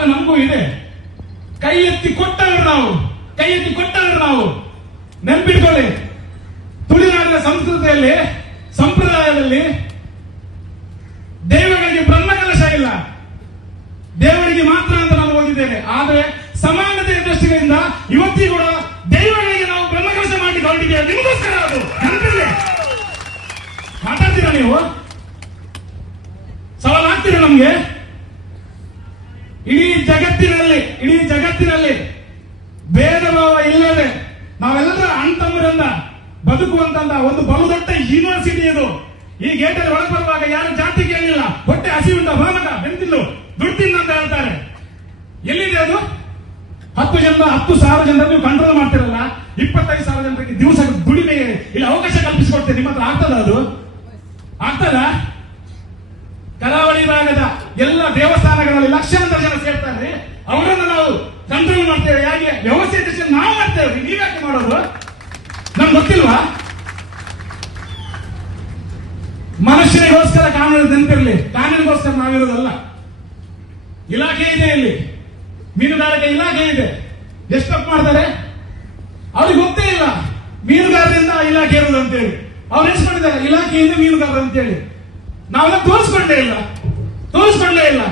ನಮಗೂ ಇದೆ. ಕೈ ಎತ್ತಿ ಕೊಟ್ಟವರು ನಾವು. ಕೈ ಎತ್ತಿ ಕೊಟ್ಟವರು ನಾವು. ನೆನ್ಪಿಟ್ಕೊಳ್ಳಿ. ತುಳುನಾಡಿನ ಸಂಸ್ಕೃತಿಯಲ್ಲಿ, ಸಂಪ್ರದಾಯದಲ್ಲಿ ದೇವಗಳಿಗೆ ಬ್ರಹ್ಮಕಲಶ ಇಲ್ಲ. ದೇವರಿಗೆ ಮಾತ್ರ ಅಂತ ನಾನು ಓದಿದ್ದೇನೆ. ಆದರೆ ಸಮಾನತೆಯ ದೃಷ್ಟಿಯಿಂದ ಇವತ್ತಿಗೂ ಕೂಡ ದೈವಗಳಿಗೆ ನಾವು ಬ್ರಹ್ಮಕಲಶ ಮಾಡಿ ಹೊರಟಿದ್ದೇವೆ ನಿಮಗೋಸ್ಕರ ಅದು. ಮಾತಾಡ್ತೀರಾ ನೀವು? ಸವಾಲು ಆಗ್ತೀರಾ ನಮ್ಗೆ. ಇಡೀ ಜಗತ್ತಿನಲ್ಲಿ ಇಡೀ ಜಗತ್ತಿನಲ್ಲಿ ಭೇದ ಭಾವ ಇಲ್ಲದೆ ನಾವೆಲ್ಲರ ಅಣ್ತಮ್ಮರಿಂದ ಬದುಕುವಂತ ಒಂದು ಬಹುದೊಡ್ಡ ಯೂನಿವರ್ಸಿಟಿ ಇದು. ಈ ಗೇಟಲ್ಲಿ ಒಳಗೆ ಬರುವಾಗ ಯಾರು ಜಾತಿ ಕೇಳಿಲ್ಲ, ಹೊಟ್ಟೆ ಹಸಿವಿಂದ ಭಾವಕ ಬೆಂತಿಲ್ಲು ದುಡ್ಡಿಂದ ಅಂತ ಹೇಳ್ತಾರೆ. ಎಲ್ಲಿದೆ ಅದು? ಹತ್ತು ಜನ ಹತ್ತು ಸಾವಿರ ಜನರು ನೀವು ಕಂಟ್ರೋಲ್ ಮಾಡ್ತಿರಲ್ಲ, ಇಪ್ಪತ್ತೈದು ಸಾವಿರ ಜನರಿಗೆ ದಿವಸ ದುಡಿಮೆ ಇಲ್ಲಿ, ಅವಕಾಶ ಕಲ್ಪಿಸಿಕೊಡ್ತೀರಿ ನಿಮ್ಮ ಹತ್ರ ಆಗ್ತದ ಅದು? ಆಗ್ತದ? ಕರಾವಳಿ ಭಾಗದ ಎಲ್ಲ ದೇವಸ್ಥಾನಗಳಲ್ಲಿ ಲಕ್ಷಾಂತರ ಜನ ಸೇರ್ತಾರೆ ಅವರನ್ನು ನಾವು ಕಂಟ್ರೋಲ್ ಮಾಡ್ತೇವೆ. ಯಾಕೆ? ವ್ಯವಸ್ಥೆ ದೃಷ್ಟಿಯಿಂದ ನಾವು ಮಾಡ್ತೇವೆ ನೀವ್ಯಾಕೆ ಮಾಡೋದು? ನಮ್ಗೆ ಗೊತ್ತಿಲ್ವಾ? ಮನುಷ್ಯನಿಗೋಸ್ಕರ ಕಾನೂನು ನೆನಪಿರಲಿ. ಕಾನೂನಿಗೋಸ್ಕರ ನಾವಿರೋದಲ್ಲ. ಇಲಾಖೆ ಇದೆ ಇಲ್ಲಿ. ಮೀನುಗಾರಿಕೆ ಇಲಾಖೆ ಇದೆ. ಎಷ್ಟು ಮಾಡ್ತಾರೆ? ಅವ್ರಿಗೆ ಗೊತ್ತೇ ಇಲ್ಲ. ಮೀನುಗಾರರಿಂದ ಇಲಾಖೆ ಇರೋದು ಅಂತೇಳಿ. ಅವ್ರು ಎಣಿಸ್ಕೊಂಡಿದ್ದಾರೆ ಇಲಾಖೆಯಿಂದ ಮೀನುಗಾರರು ಅಂತೇಳಿ. ನಾವೆಲ್ಲ ತೋರಿಸ್ಕೊಂಡೇ ಇಲ್ಲ. ತೋರಿಸ್ಕೊಂಡೇ ಇಲ್ಲ.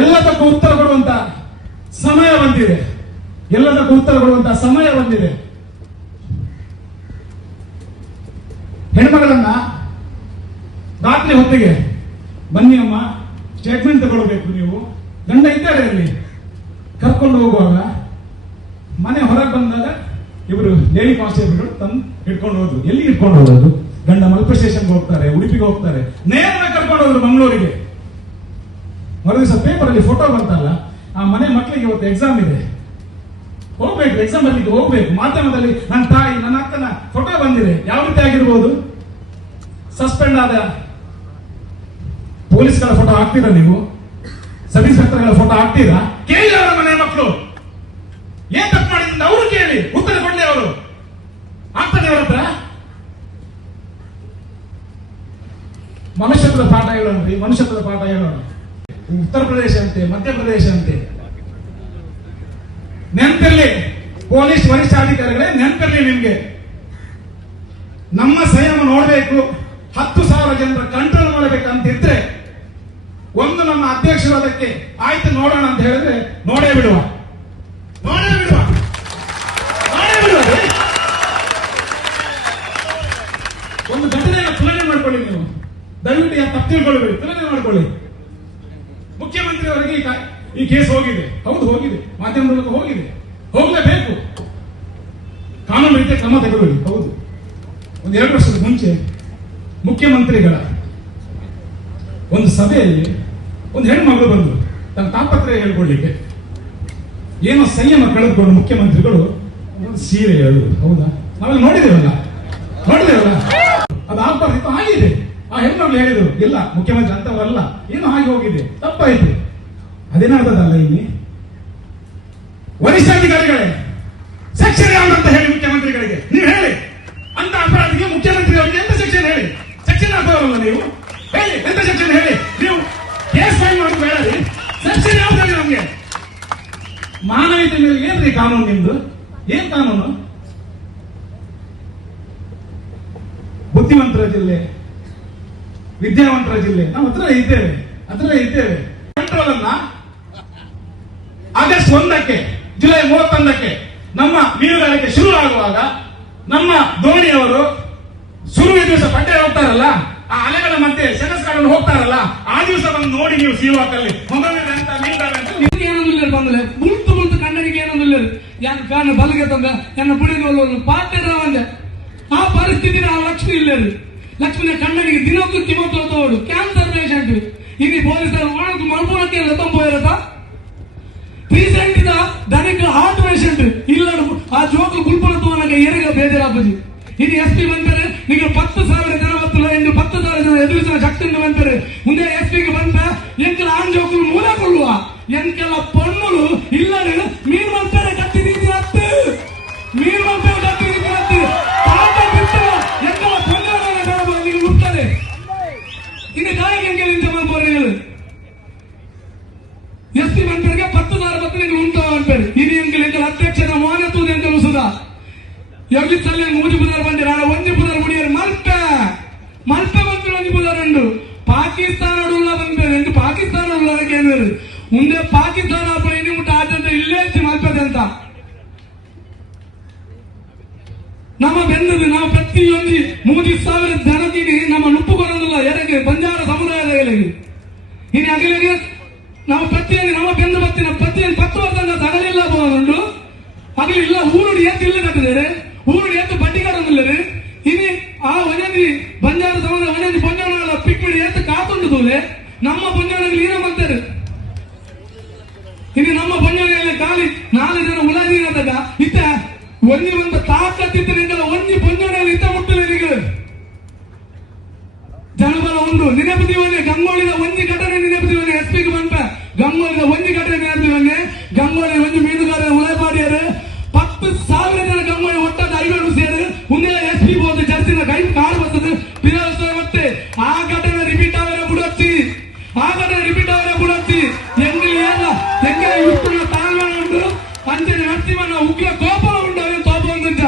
ಎಲ್ಲದಕ್ಕೂ ಉತ್ತರ ಕೊಡುವಂತ ಸಮಯ ಬಂದಿದೆ. ಎಲ್ಲದಕ್ಕೂ ಉತ್ತರ ಕೊಡುವಂತ ಸಮಯ ಬಂದಿದೆ. ಹೆಣ್ಮಗಳನ್ನ ರಾತ್ರಿ ಹೊತ್ತಿಗೆ, ಬನ್ನಿ ಅಮ್ಮ ಸ್ಟೇಟ್ಮೆಂಟ್ ತಗೊಳ್ಬೇಕು ನೀವು. ಗಂಡ ಇದ್ದಾರೆ ಅಲ್ಲಿ. ಕರ್ಕೊಂಡು ಹೋಗುವಾಗ ಮನೆ ಹೊರಗೆ ಬಂದಾಗ ಇವರು ಲೇಡಿ ಕಾನ್ಸ್ಟೇಬಲ್ಗಳು ತಂದು ಹಿಡ್ಕೊಂಡು ಹೋದ್ರು. ಎಲ್ಲಿ ಹಿಡ್ಕೊಂಡು ಹೋಗೋದು ಗಂಡ ಮಲ್ಪ ಸ್ಟೇಷನ್ಗೆ ಹೋಗ್ತಾರೆ, ಉಡುಪಿಗೆ ಹೋಗ್ತಾರೆ. ನೇರ ಕರ್ಕೊಂಡು ಹೋದ್ರು ಮಂಗಳೂರಿಗೆ. ಮರುದಿವಸ ಪೇಪರ್ ಅಲ್ಲಿ ಫೋಟೋ ಬಂತಲ್ಲ, ಆ ಮನೆ ಮಕ್ಕಳಿಗೆ ಇವತ್ತು ಎಕ್ಸಾಮ್ ಇದೆ. ಹೋಗ್ಬೇಕು ಎಕ್ಸಾಮ್ ಅಲ್ಲಿ ಹೋಗ್ಬೇಕು. ಮಾಧ್ಯಮದಲ್ಲಿ ನನ್ನ ತಾಯಿ, ನನ್ನ ಅಕ್ಕನ ಫೋಟೋ ಬಂದಿದೆ. ಯಾವ ರೀತಿ ಆಗಿರ್ಬೋದು? ಸಸ್ಪೆಂಡ್ ಆದ ಪೊಲೀಸ್ಗಳ ಫೋಟೋ ಹಾಕ್ತೀರಾ ನೀವು? ಸಬ್ ಇನ್ಸ್ಪೆಕ್ಟರ್ಗಳ ಫೋಟೋ ಹಾಕ್ತೀರಾ? ಕೇಳಿ ಅವರ ಮನೆ ಮಕ್ಕಳು ಏನ್ ತಪ್ಪು ಮಾಡಿದ್ರೆ ಅವರು ಕೇಳಿ ಉತ್ತರ ಕೊಡ್ಲಿ ಅವರು ಆಗ್ತದೆ ಅವ್ರ ಹತ್ರ ಮನುಷ್ಯತ್ವದ ಪಾಠ ಹೇಳೋಣ್ರಿ ಮನುಷ್ಯತ್ವದ ಪಾಠ ಹೇಳೋಣ. ಉತ್ತರ ಪ್ರದೇಶ ಅಂತೆ ಮಧ್ಯಪ್ರದೇಶ ಅಂತೆ. ನೆನಪಿರ್ಲಿ, ಪೊಲೀಸ್ ವರಿಷ್ಠಾಧಿಕಾರಿಗಳೇ ನೆನಪಿರ್ಲಿ ನಿಮ್ಗೆ. ನಮ್ಮ ಸಂಯಮ ನೋಡಬೇಕು, ಹತ್ತು ಸಾವಿರ ಜನರ ಕಂಟ್ರೋಲ್ ಮಾಡಬೇಕಂತ ಇದ್ರೆ ಒಂದು ನಮ್ಮ ಅಧ್ಯಕ್ಷರು ಅದಕ್ಕೆ, ಆಯ್ತು, ನೋಡೋಣ ಅಂತ ಹೇಳಿದ್ರೆ, ನೋಡೇ ಬಿಡುವ. ನೋಡೇ ಬಿಡುವ. ದಯವಿಟ್ಟು ಯಾರು ತಪ್ಪು ತಿಳ್ಕೊಳ್ಬೇಡಿ ಮಾಡ್ಕೊಳ್ಳಿ ಮುಖ್ಯಮಂತ್ರಿ ಅವರಿಗೆ ಈ ಕೇಸ್ ಹೋಗಿದೆ. ಹೌದು, ಹೋಗಿದೆ. ಮಾಧ್ಯಮದ ಹೋಗಿದೆ. ಹೋಗಲೇಬೇಕು. ಕಾನೂನು ರೀತಿಯ ಕ್ರಮ ತೆಗೆದುಕೊಳ್ಳಿ. ಹೌದು. ಒಂದು ಎರಡು ವರ್ಷದ ಮುಂಚೆ ಮುಖ್ಯಮಂತ್ರಿಗಳ ಒಂದು ಸಭೆಯಲ್ಲಿ ಒಂದು ಹೆಣ್ಮಗಳು ಬಂದರು ತನ್ನ ತಾಪತ್ರೆ ಹೇಳ್ಕೊಳ್ಳಿಕ್ಕೆ ಏನೋ ಸಂಯಮ ಕಳೆದುಕೊಂಡು ಮುಖ್ಯಮಂತ್ರಿಗಳು ಒಂದು ಸೀರೆ ಹೇಳುದು ಹೌದಾ? ನಾವೆಲ್ಲ ನೋಡಿದೇವಲ್ಲ ನೋಡಿದೇವಲ್ಲ ಅದು ಆಗ್ಬಾರ್ದಿತ್ತು ಆಗಿದೆ. ಆ ಹೆಣ್ಣು ಹೇಳಿದ್ರು, ಇಲ್ಲ, ಮುಖ್ಯಮಂತ್ರಿ ಅಂತವರಲ್ಲ ಏನು ಹಾಗೆ ಹೋಗಿದೆ, ತಪ್ಪಾಯ್ತು. ಅದೇನಾಗ್ತದಲ್ಲ ಇಲ್ಲಿ? ವರಿಷ್ಠಾಧಿಕಾರಿಗಳೇ ಸೆಕ್ಷನ್ ಯಾವ್ದು ಅಂತ ಹೇಳಿ ಮುಖ್ಯಮಂತ್ರಿಗಳಿಗೆ, ನೀವು ಹೇಳಿ. ಅಂತ ಅಪರಾಧಿಗೆ ಮುಖ್ಯಮಂತ್ರಿ ಅವರಿಗೆ ಎಂತ ಸೆಕ್ಷನ್ ಹೇಳಿ? ಸೆಕ್ಷನ್ ಹಾಕೋರಲ್ಲ ನೀವು? ಹೇಳಿ, ಎಂತ ಸೆಕ್ಷನ್ ಹೇಳಿ? ನೀವು ಕೇಸ್ ಫೈಲ್ ಮಾಡೋದು ಬೇಡ ರೀ. ಸೆಕ್ಷನ್ ಯಾವ್ದು ನಮ್ಗೆ? ಮಾನವೀಯತೆ ಮೇಲೆ ಏನ್ರಿ ಕಾನೂನು ನಿಮ್ದು? ಏನ್ ಕಾನೂನು? ಬುದ್ಧಿವಂತರ ಜಿಲ್ಲೆ. ವಿದ್ಯಾವಂತರ ಜಿಲ್ಲೆ. ನಾವು ಹತ್ರ ಇದ್ದೇವೆ ಹತ್ರ ಇದ್ದೇವೆ. ಕಂಟ್ರೋಲ್ ಅನ್ನ ಆಗಸ್ಟ್ ಒಂದಕ್ಕೆ, ಜುಲೈ ಮೂವತ್ತೊಂದಕ್ಕೆ ನಮ್ಮ ಮೀನುಗಾರಿಕೆ ಶುರು ಆಗುವಾಗ ನಮ್ಮ ಧೋನಿಯವರು ಶುರು ದಿವಸ ಪಟ್ಟೆ ಹೋಗ್ತಾರಲ್ಲ, ಆ ಅಲೆಗಳ ಮಧ್ಯೆ ಸೆಣಸ್ಕೊಂಡು ಹೋಗ್ತಾರಲ್ಲ, ಆ ದಿವಸ ಬಂದು ನೋಡಿ ನೀವು ಸೀವಾಕಲ್ಲಿ. ಅಂತ ಯಾನ್ ಕಾಣ ಬಲ್ಗೆ ತಂದ ಪುಡಿ ಪಾತ್ರ ಆ ಪರಿಸ್ಥಿತಿ ಆ ಲಕ್ಷ್ಮಿ ಇಲ್ಲ ಲಕ್ಷ್ಮಿನ ಕಣ್ಣನಿಗೆ ದಿನಕ್ಕೂ ಕಿಮತ್ತು ತೋಡು ಕ್ಯಾನ್ಸರ್ ಪೇಷಂಟ್ ಇಲ್ಲಿ ಪೊಲೀಸರು ಒಣಕು ಮಲ್ಪುಣಕ್ಕೆ ಎಲ್ಲ ತಂಬೋಯಿರತ್ತ ರೀಸೆಂಟ್ ಇದ ದನಿಕ ಹಾರ್ಟ್ ಪೇಷಂಟ್ ಇಲ್ಲ ಆ ಜೋಕು ಗುಲ್ಪನ ತೋನಗೆ ಎರಿಗ ಬೇಜಾರಾಪಜಿ ಇದು ಎಸ್ ಪಿ ಬಂದರೆ ನಿಮಗೆ ಪತ್ತು ಸಾವಿರ ಜನ ಬತ್ತಲ್ಲ ಎಂದು ಪತ್ತು ಸಾವಿರ ಜನ ಎದುರಿಸಿದ ಶಕ್ತಿ ಬಂದರೆ ಮುಂದೆ ಎಸ್ ಪಿಗೆ ಬಂದ ಎಂಕಲ ಆನ್ ಜೋಕುಲು ಮೂಲ ಕೊಡುವ. ಎಂಕೆಲ್ಲ ಪಣ್ಣುಲು ಇಲ್ಲ ಮೂಜಿ ಪುದಾರ್ ಬಂದಿರ ಆಡ ಒಂಜಿ ಪುದರ್ ಮುಡಿಯರ್. ಮಲ್ಪೆ. ಮಲ್ಪೆ ಬಂದು ಒಂಜಿ ಪುದರ್ ಉಂಡು ಪಾಕಿಸ್ತಾನ ಬಂದಿದ್ದಾರೆ ಎಂದು ಪಾಕಿಸ್ತಾನ ಮುಂದೆ ಪಾಕಿಸ್ತಾನ ಇನ್ನು ಮುಟ್ಟ ಆಟಂತ ಇಲ್ಲೇ ಮಲ್ಪದಂತ ನಮ್ಮ ಬೆನ್ನದು ನಾವು ಪ್ರತಿಯೊಂದು ಮೂರು ಸಾವಿರ ಜನರಿಗೆ ನಮ್ಮ ನುಪ್ಪು ಕೊಡೋದಿಲ್ಲ ಎರೆಗೆ ಬಂಜಾರ ಸಮುದಾಯದ ಎಲೆಗೆ ಇನ್ನು ಅಗಲಿಗೆ ನಾವು ಪ್ರತಿಯೊಂದು ನಮ್ಮ ಬೆನ್ನು ಬತ್ತಿನ ಪ್ರತಿಯೊಂದು ಪತ್ತು ವರ್ಷ ತಗಲಿಲ್ಲ ಬೋದುಂಡು ಅಗಲಿಲ್ಲ, ಊರುಡು ಏತ್ತು ಇಲ್ಲ ಕಟ್ಟಿದ್ದಾರೆ ಬಡ್ಡಿಗಾರೊಂದಿಲ್ಲರು ಇನಿ ಆ ವನದಿ ಬಂಜಾರ ಸಮುದಾಯ ಒಂಜಿ ಪೊಂಜಾಣ ಪಿಕ್ಮಿಡಿ ಅಂತ ಕಾತುಂಡು ತೂಲೆ ನಮ್ಮ ಪೊಂಜಾಣಗಳು ಏನ ಮಾಡ್ತಾರೆ. ಇನ್ನು ನಮ್ಮ ಪೊಂಜಾಣಿಯಲ್ಲಿ ಖಾಲಿ ನಾಲ್ಕು ಜನ ಉಲಾದಿನದಾಗ ಇತ್ತ ಒಂದಿ ಒಂದು ತಾಕತ್ತಿದ್ದರಿಂದ ಒಂದಿ ಪೊಂಜಾಣಿಯಲ್ಲಿ ಇತ್ತ ಮುಟ್ಟಲಿಗೆ ಜನಬಲ ಉಂಡು. ನಿನಪತಿ ಒಂದೇ ಒಂಜಿ ಘಟನೆ ನೆನಪುದಿವನ್ನೇ ಎಸ್ ಪಿಗೆ ಬಂತ ಗಂಗೋಳಿನ ಒಂಜಿ ಘಟನೆ ನೆನಪುದಿವನ್ನೇ ಗಂಗೋಳಿ ಒಂಜಿ ಮೀನುಗಾರ ಉಳಪಾಡಿಯರು ಪತ್ತು ಸಾವಿರ ಜನ ಗಂಗೋಳಿ ಒಟ್ಟಾದ ಐಗಳು ಸೇರಿ ಮುಂದೆ ಎಸ್ ಪಿ ಹೋದ ಚರ್ಚಿನ ಕೈ ಕಾಡು ಬರ್ತದೆ ಪಿರೋತ್ಸವ ಮತ್ತೆ ಆ ಘಟನೆ ರಿಪೀಟ್ ಅವರ ಬುಡತ್ತಿ ಘಟನೆ ರಿಪೀಟ್ ಬುಡತ್ತಿ ಎಂಗಿಲ್ ಏನ ಎಂಗ ಇಪ್ಪುನ ತಾಳ್ಮೆ ಉಂಟು? ನರಸಿಂಹನ ಉಗ್ರ ಕೋಪ ಉಂಟು ಅವನು ತೋಪ ಒಂದಂತ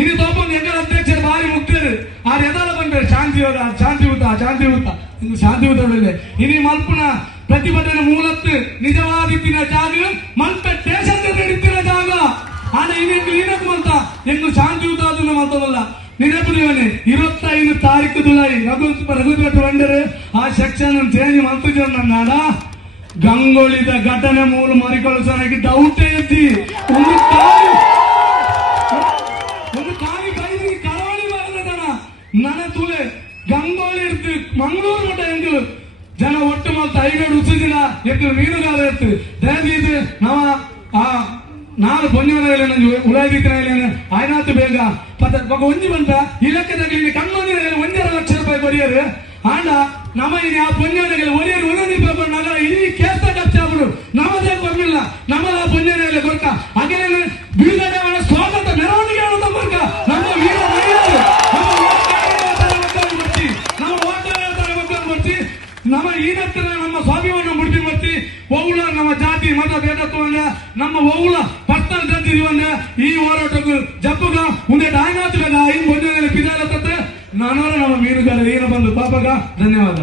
ಇನ್ನು ತೋಪ ಒಂದು ಎಂಗಲ ಅಧ್ಯಕ್ಷರು ಭಾರಿ ಮುಗ್ದರು ಆ ಎದಾಲ ಬಂದ್ರೆ ಶಾಂತಿಯೋಗ ಶಾಂತಿ ಶಾಂತಿಯುತ ಇನ್ನು ಶಾಂತಿಯುತವಿಲ್ಲ ಇನಿ ಮಲ್ಪುನ ಪ್ರತಿಭಟನೆ ಮೂಲತ್ತು ನಿಜವಾದಿತ್ತಿನ ಜಾಗ, ಮಲ್ಪ ಟೇಷನ್ ನಡೀತಿನ ಜಾಗ. ಆದ್ರೆ ಇನ್ನೆಂಗು ಏನಕ್ಕೆ ಅಂತ? ಎಂದು ಶಾಂತಿಯುತ ಅದನ್ನು ಮಾತಲ್ಲ ಇರುವತ್ತೈದು ತಾರೀಕು ಜುಲೈ ರಘು ರಘುಪತಿ ಬಂದರೆ ಆ ಸೆಕ್ಷನ್ ಚೇಂಜ್ ಮಾಡ್ತಿದ್ದ ನಾಡ ಗಂಗೊಳಿದ ಘಟನೆ ಮೂಲ ಮರಿಕೊಳಿಸೋನಕ್ಕೆ ಡೌಟ್ ಐತಿ ಒಂದು ತಾಯಿ ಒಂದು ತಾಯಿ ಬೈದಿಗೆ ಕರಾವಳಿ ಬರದ ಜನ ನನ್ನ ತುಲೆ ಗಂಗೋಳಿ ಇರ್ತಿ, ಮಂಗಳೂರು ಮಠ ಎಂದು ಜನ ಒಟ್ಟು ಮತ್ತು ಐಗಡ್ ಉಸಿದಿನ ಎದ್ದು ಮೀನುಗಾರ ಇರ್ತಿ. ದಯವಿಟ್ಟು ನಮ್ಮ ಆ ನಾನು ಪೊಂಜವನ ಉಳಾದಿತ್ತಿನ ಆಯ್ನಾತು ಬೇಗ. ಪತ್ತ ಬೊಕ ಒಂಜಿ ಬಂತ ಈ ಲೆಕ್ಕದಲ್ಲಿ ಕಣ್ಣೊಂದಿನ ಒಂದೆರಡು ಲಕ್ಷ ರೂಪಾಯಿ ಬರೆಯರು ಆಂಡ ನಮ್ಮ ಇಲ್ಲಿ ಆ ಪುಣ್ಯಾನೆಗಳು ಒರಿಯರು ಒಂದೊಂದು ರೂಪಾಯಿ ನಗರ ಇಡೀ ಕೇಸ ಖರ್ಚಾಗ್ಬಿಡು ನಮ್ಮದೇ ಬರ್ಲಿಲ್ಲ ನಮ್ಮದ ಆ ಪೊಂಜವನಿಗೆ ಕೊರಕ. ಹಾಗೆ ಮಾಡೋ ಸ್ವಾಗತ ಮೆರವಣಿಗೆ ನಮ್ಮ ವೀರ ನಮ್ಮ ನಮ್ಮ ಈನತ್ತಿನ ನಮ್ಮ ಸ್ವಾಭಿಮಾನ ಮುಡಿದು ಬರ್ತಿ ಒವುಳ ನಮ್ಮ ಜಾತಿ ಮತ ತಗೊಂಡ ನಮ್ಮ ಒವುಳ ಪಟ್ಟಣ ತಂದಿರುವನ್ನ ಈ ಹೋರಾಟಕ್ಕೂ ಜಪ್ಪಗ, ಮುಂದೆ ಬೇಗ ಐದು ಬಂದ ಪಿದಾಲ ನಮ್ಮ ಮೀನುಗಾರ ಏನ ಬಂದು ಪಾಪಗ, ಧನ್ಯವಾದ.